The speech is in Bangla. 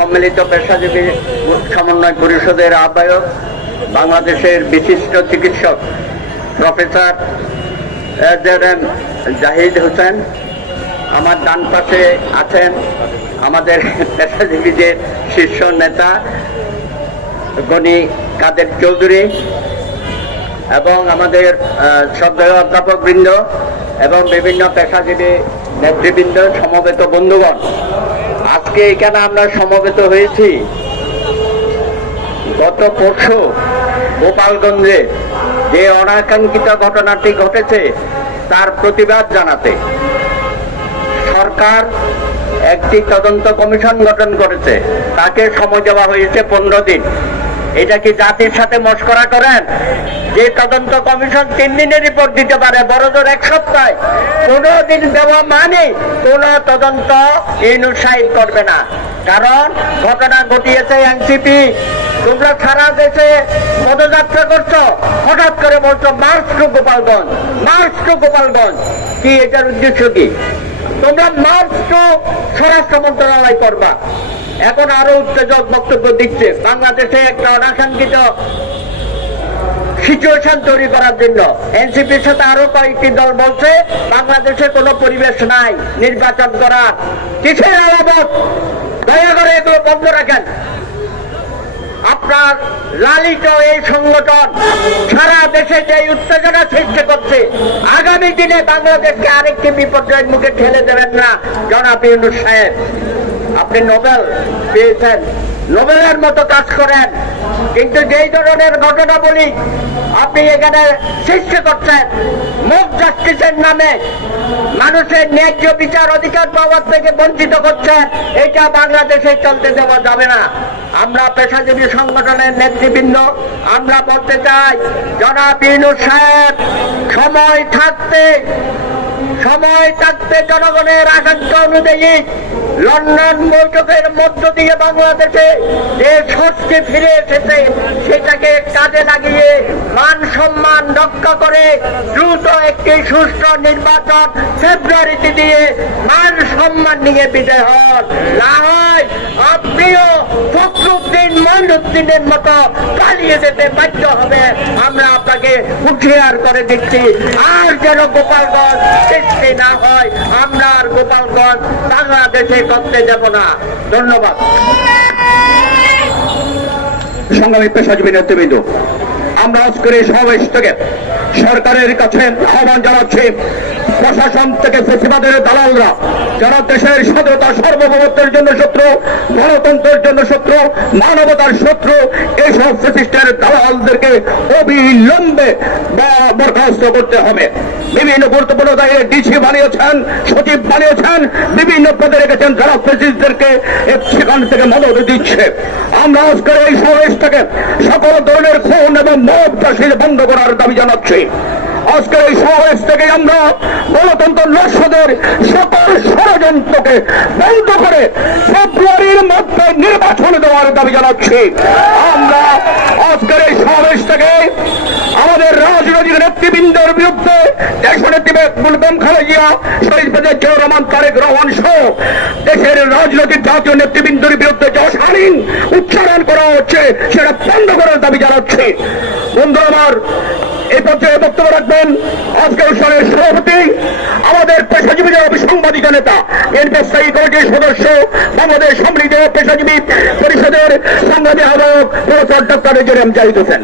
সম্মিলিত পেশাজীবী সমন্বয় পরিষদের আহ্বায়ক, বাংলাদেশের বিশিষ্ট চিকিৎসক প্রফেসর এম জাহিদ হোসেন। আমার ডান পাশে আছেন আমাদের পেশাজীবীদের শীর্ষ নেতা গণি কাদের চৌধুরী এবং আমাদের শ্রদ্ধেয় অধ্যাপক বৃন্দ এবং বিভিন্ন পেশাজীবী নেতৃবৃন্দ, সমবেত বন্ধুগণ। আজকে এখানে আমরা সমবেত হয়েছি। গত পরশু গোপালগঞ্জে যে অনাকাঙ্ক্ষিত ঘটনাটি ঘটেছে, তার প্রতিবাদ জানাতে সরকার একটি তদন্ত কমিশন গঠন করেছে। তাকে সময় দেওয়া হয়েছে পনেরো দিন। এটা কি জাতির সাথে মস্করা করেন? যে তদন্ত কমিশন তিন দিনের রিপোর্ট দিতে পারে বড়জোর এক সপ্তাহ। পনেরো দিন দেওয়া মানে কোন তদন্ত ইনুসাইড করবে না। কারণ ঘটনা ঘটিয়েছে এনসিপি। তোমরা সারা দেশে পদযাত্রা করছ, হঠাৎ করে বলছো, march to Gopalganj, march to Gopalganj. কি এটার উদ্দেশ্য কি? তোমরা মার্চ টু স্বরাষ্ট্র মন্ত্রণালয় করবা। এখন আরও উত্তেজক বক্তব্য দিচ্ছে। বাংলাদেশে একটা অনাকাঙ্ক্ষিত সিচুয়েশন তৈরি করার জন্য। এনসিপির সাথে আরও কয়েকটি দল বলছে, বাংলাদেশে কোনো পরিবেশ নাই, নির্বাচন করার। কিসের আলামত? দয়া করে এগুলো বন্ধ রাখেন। আপনার লালিত এই সংগঠন সারা দেশে যে উত্তেজনা সৃষ্টি করছে, আগামী দিনে বাংলাদেশকে আরেকটি বিপর্যয়ের মুখে ঠেলে দেবেন না, জনাব ইউনুস সাহেব। আপনি নোবেল পেয়েছেন। নোবেলের মতো কাজ করেন। কিন্তু যেই ধরনের ঘটনা বলি আপনি এখানে সৃষ্টি করছেন। মুখ জাস্টিসের নামে। মানুষের ন্যায্য বিচার অধিকার পাওয়ার থেকে বঞ্চিত করছেন। এটা বাংলাদেশে চলতে দেওয়া যাবে না। আমরা পেশাজীবী সংগঠনের নেতৃবৃন্দ। আমরা বলতে চাই, জনাব ইনু সাহেব, সময় থাকতে সময় থাকতে জনগণের আকাঙ্ক্ষা অনুযায়ী লন্ডন বৈঠকের মধ্য দিয়ে বাংলাদেশে যে ফিরে এসেছে। কাজে লাগিয়ে মান সম্মান রক্ষা করে দ্রুত একটি সুষ্ঠু নির্বাচন ফেব্রুয়ারিতে দিয়ে মান সম্মান নিয়ে বিদায় হন। না হয় আপনিও ফখরুদ্দিন মঈনুদ্দিনের মতো পালিয়ে যেতে বাধ্য হবে। আমরা আপনাকে হুঁশিয়ার করে দিচ্ছি। আর যেন গোপালগঞ্জ সৃষ্টি না হয়, আমরা আর গোপালগঞ্জ বাংলাদেশে করতে যাব না। ধন্যবাদ। সংগ্রামী পেশাজীবী নেতৃবৃন্দ আমরা আজকের এই সমাবেশ থেকে সরকারের কাছে আহ্বান জানাচ্ছি। প্রশাসন থেকে ফেসিবাদের দালালরা, যারা দেশের স্বাধীনতা সার্বভৌমত্বের জন্য শত্রু, গণতন্ত্রের জন্য শত্রু, মানবতার শত্রু এইসব ফেসিস্টের দালালদেরকে অবিলম্বে বরখাস্ত করতে হবে। বিভিন্ন গুরুত্বপূর্ণ দায়িত্বে ডিসি বানিয়েছেন, সচিব বানিয়েছেন, বিভিন্ন পদে রেখেছেন, যারা ফেসিস্টদেরকে সেখান থেকে মদত দিচ্ছে। আমরা আজকের এই সমাবেশ থেকে সকল ধরনের খুন এবং মদ চাষির বন্ধ করার দাবি জানাচ্ছি। আজকের এই সমাবেশ থেকে আমরা গণতন্ত্র নস্যদের সকল ষড়যন্ত্রকে বন্ধ করে ফেব্রুয়ারির মধ্যে নির্বাচন দেওয়ার দাবি জানাচ্ছি। আমরা আজকের এই সমাবেশ থেকে আমাদের রাজনৈতিক নেতৃবৃন্দের বিরুদ্ধে দেশ নেত্রী বেগম খালেজিয়া, শহীদ প্রেসিডেন্ট জিয়াউর রহমান, তারেক রহমান সহ দেশের রাজনৈতিক জাতীয় নেতৃবৃন্দের বিরুদ্ধে যে অশালীন উচ্চারণ করা হচ্ছে, সেটা বন্ধ করার দাবি জানাচ্ছি। বন্ধু আমার এই পর্যায়ে বক্তব্য রাখবেন আজকের অনুষ্ঠানের সভাপতি, আমাদের পেশাজীবী যারা সাংবাদিক নেতা এনপি স্থায়ী কমিটির সদস্য, বাংলাদেশ সমৃদ্ধ পেশাজীবী পরিষদের সংগ্রামী আহ্বায়ক প্রফেসর ডক্টর রেজের এম জাহিদ হোসেন।